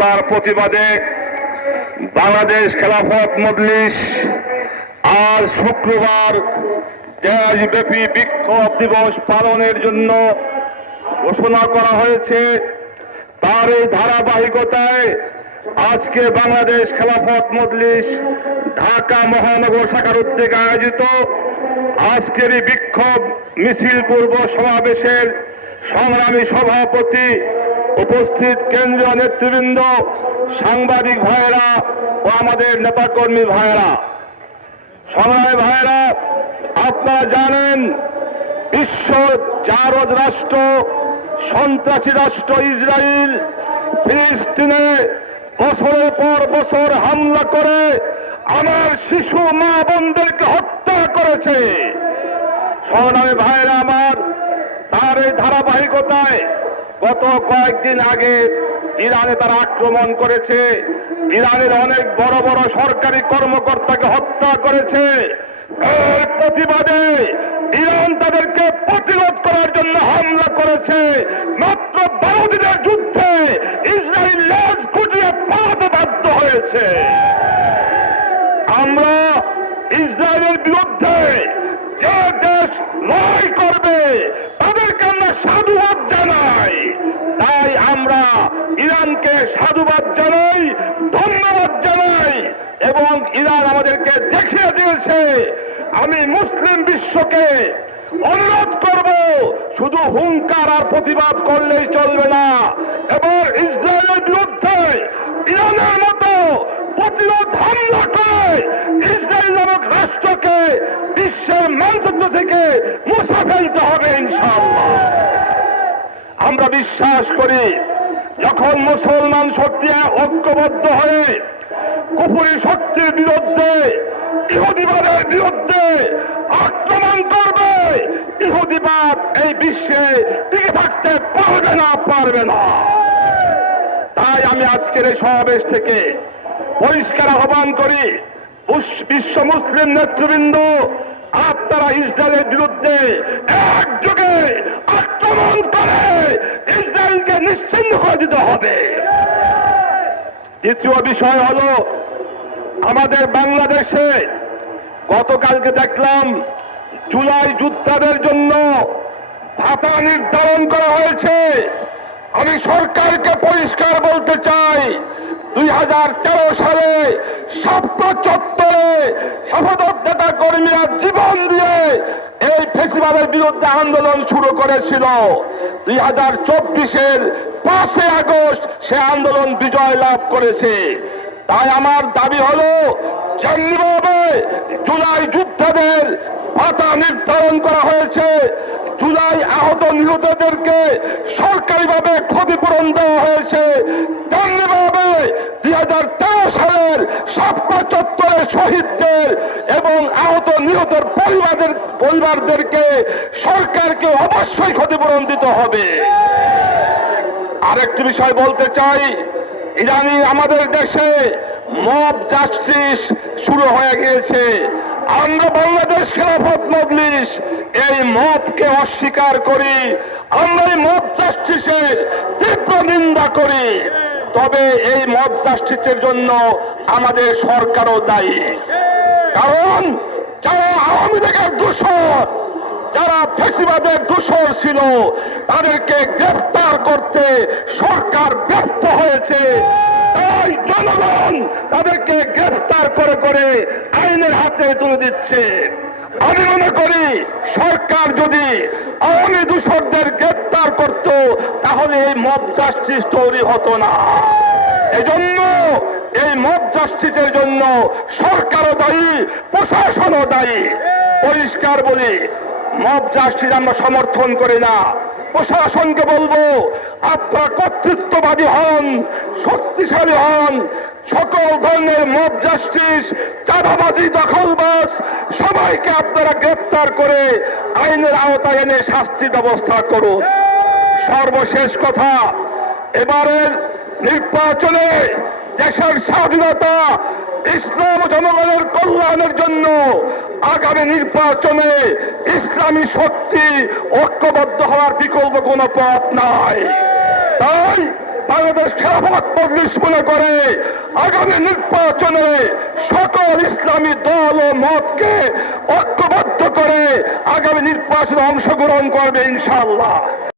হামলার প্রতিবাদে বাংলাদেশ খেলাফত মজলিস আজ শুক্রবার দেশব্যাপী বিক্ষোভ দিবস পালনের জন্য ঘোষণা করা হয়েছে। তার এই ধারাবাহিকতায় আজকে বাংলাদেশ খেলাফত মজলিস ঢাকা মহানগর শাখার উদ্যোগে আয়োজিত আজকের এই বিক্ষোভ মিছিল পূর্ব সমাবেশের সংগ্রামী সভাপতি, উপস্থিত কেন্দ্রীয় নেতৃবৃন্দ, সাংবাদিক ভাইয়েরা ও আমাদের নেতাকর্মী ভাইয়েরা, সংগ্রামী ভাইয়েরা, আপনারা জানেন বিশ্ব জারজ রাষ্ট্র, সন্ত্রাসী রাষ্ট্র ইসরায়েল ফিলিস্তিনে বছরের পর বছর হামলা করে আমার শিশু মা বোনদেরকে হত্যা করেছে। সংগ্রামী ভাইয়েরা আমার, তার এই ধারাবাহিকতায় গত কয়েকদিন আগে ইরানে তারা আক্রমণ করেছে, ইরানের অনেক বড় বড় সরকারি কর্মকর্তাকে হত্যা করেছে। এর প্রতিবাদে ইরান তাদেরকে প্রতিরোধ করার জন্য হামলা করেছে। মাত্র 12 দিনের যুদ্ধে ইসরায়েল লেজ গুটিয়ে পালাতে বাধ্য হয়েছে। আমরা ইসরায়েলের বিরুদ্ধে যে দেশ লড়াই করবে তাদেরকে আমরা সাধুবাদ জানাই। তাই আমরা ইরানকে সাধুবাদ জানাই, ধন্যবাদ জানাই, এবং ইরান আমাদেরকে দেখিয়ে দিয়েছে। আমি মুসলিম বিশ্বকে অনুরোধ করব, শুধু হুঙ্কার আর প্রতিবাদ করলেই চলবে না, এবার ইসরায়েলের বিরুদ্ধে ইরানের মতো প্রতিরোধ হামলা করে ইসরায়েল নামক রাষ্ট্রকে বিশ্বের মানচিত্র থেকে মুছে ফেলতে হবে ইনশাআল্লাহ। আমরা বিশ্বাস করি, যখন মুসলমান শক্তি ঐক্যবদ্ধ হয়ে কুফরি শক্তির বিরুদ্ধে, ইহুদিবাদের বিরুদ্ধে আক্রমণ করবে, ইহুদিবাদ এই বিশ্বে টিকে থাকতে পারবে না। তাই আমি আজকের এই সমাবেশ থেকে পরিষ্কার আহ্বান করি, বিশ্ব মুসলিম নেতৃবৃন্দ, আপনারা ইসরায়েলের বিরুদ্ধে একযোগে আক্রমণ করে ইসরায়েলকে নিশ্চিহ্ন করে দিতে হবে। দ্বিতীয় বিষয় হলো, আমাদের বাংলাদেশে গতকালকে দেখলাম জুলাই যোদ্ধাদের জন্য ভাতা নির্ধারণ করা হয়েছে। আমি সরকারকে পরিষ্কার বলতে চাই, 2013 সালে শাপলা চত্বরে হেফাজত নেতা কর্মীরা জীবন দিয়ে এই ফেসিবাদের বিরুদ্ধে আন্দোলন শুরু করেছিল। 2024-এর 5 আগস্ট সে আন্দোলন বিজয় লাভ করেছে। তাই আমার দাবি হলো, যেমনিভাবে জুলাই যোদ্ধাদের ভাতা নির্ধারণ করা হয়েছে, জুলাই আহত নিহতদেরকে সরকারিভাবে ক্ষতিপূরণ দেওয়া হয়েছে, তেমনিভাবে 2013 সালের শাপলা চত্বরের শহীদদের এবং আহত নিহতের পরিবারদেরকে সরকারকে অবশ্যই ক্ষতিপূরণ দিতে হবে। আরেকটি বিষয় বলতে চাই, ইদানিং আমাদের দেশে মব জাস্টিস শুরু হয়ে গিয়েছে। আমরা বাংলাদেশ খেলাফত মজলিস এই মবকে অস্বীকার করি, আমরা এই মব জাস্টিসের তীব্র নিন্দা করি। তবে এই মব জাস্টিসের জন্য আমাদের সরকারও দায়ী, কারণ যারা আওয়ামী লীগের দোষর, যারা ফ্যাসিবাদের দোষর ছিল, তাদেরকে গ্রেফতার করতে সরকার ব্যর্থ হয়েছে। তাই জনগণ তাদেরকে গ্রেফতার করে করে আইনের হাতে তুলে দিচ্ছে। আমি মনে করি, সরকার যদি আওয়ামী দোষরদের গ্রেফতার করত, তাহলে এই মব জাস্টিস তৈরি হতো না। এজন্য এই মব জাস্টিসের জন্য সরকারও দায়ী, প্রশাসনও দায়ী। পরিষ্কার বলি, মব জাস্টিস আমরা সমর্থন করি না। প্রশাসনকে বলবো, আপনারা কর্তৃত্ববাদী হন, শক্তিশালী হন, সকল ধরনের মব জাস্টিস, চাঁদাবাজি, দখলবাজ সবাইকে আপনারা গ্রেফতার করে আইনের আওতায় এনে শাস্তির ব্যবস্থা করুন। সর্বশেষ কথা, এবারের নির্বাচনে দেশের স্বাধীনতা, ইসলাম জনগণের কল্যাণের জন্য আগামী নির্বাচনে ইসলামী শক্তি ঐক্যবদ্ধ হওয়ার বিকল্প কোনো পথ নাই। তাই বাংলাদেশ খেলাফত মজলিস মনে করে আগামী নির্বাচনে সকল ইসলামী দল ও মতকে ঐক্যবদ্ধ করে আগামী নির্বাচনে অংশগ্রহণ করবে ইনশাআল্লাহ।